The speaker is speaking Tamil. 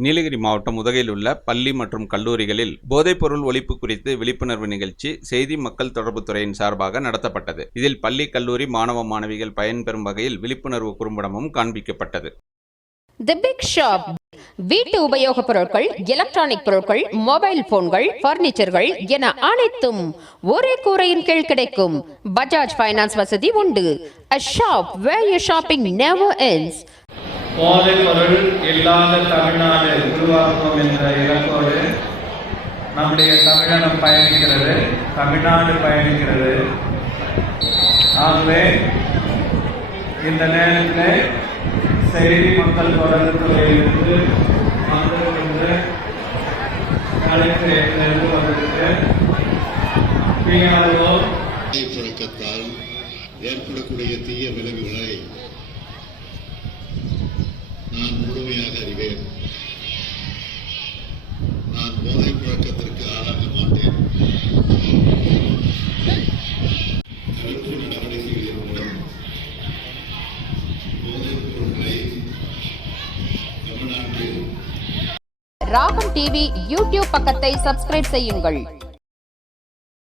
நீலகிரி மாவட்டம் உதகையில் உள்ள பள்ளி மற்றும் கல்லூரிகளில் போதைப்பொருள் ஒழிப்பு குறித்து விழிப்புணர்வு நிகழ்ச்சி செய்தி மக்கள் தொடர்பு துறையின் சார்பாக நடத்தப்பட்டது. இதில் பள்ளி கல்லூரி மாணவ மாணவிகள் பயன்பெறும் வகையில் விழிப்புணர்வு குறும்படமும் காண்பிக்கப்பட்டது. தி பிக் ஷாப் வீட்டு உபயோகப் பொருட்கள் எலக்ட்ரானிக் பொருட்கள் மொபைல் போன்கள் பர்னிச்சர்கள் என அனைத்தும் ஒரே கூரையின் கீழ் கிடைக்கும். பஜாஜ் ஃபைனான்ஸ் வசதி உண்டு. A shop where you shopping never ends. போதை பொருள் இல்லாத தமிழ்நாடு உருவாக்குவோம் என்ற இலக்கோடு நம்முடைய தமிழகம் பயணிக்கிறது தமிழ்நாடு பயணிக்கிறது. ஆகவே இந்த நேரத்தில் செய்தி மக்கள் தொடர்பு வந்திருக்கின்ற கலெக்டரேட்டிலிருந்து வந்திருக்கிற பிஆர்ஓ ஏற்படக்கூடிய தீய விளைவுகளை நான் முழுமையாக அறிவேன். நான் போதை புழக்கத்திற்கு ஆளாக மாட்டேன். தடுப்பு நடவடிக்கைகளின் மூலம் போதைப் பொருட்களை தமிழ்நாட்டில் ராகம் டிவி யூடியூப் பக்கத்தை சப்ஸ்கிரைப் செய்யுங்கள்.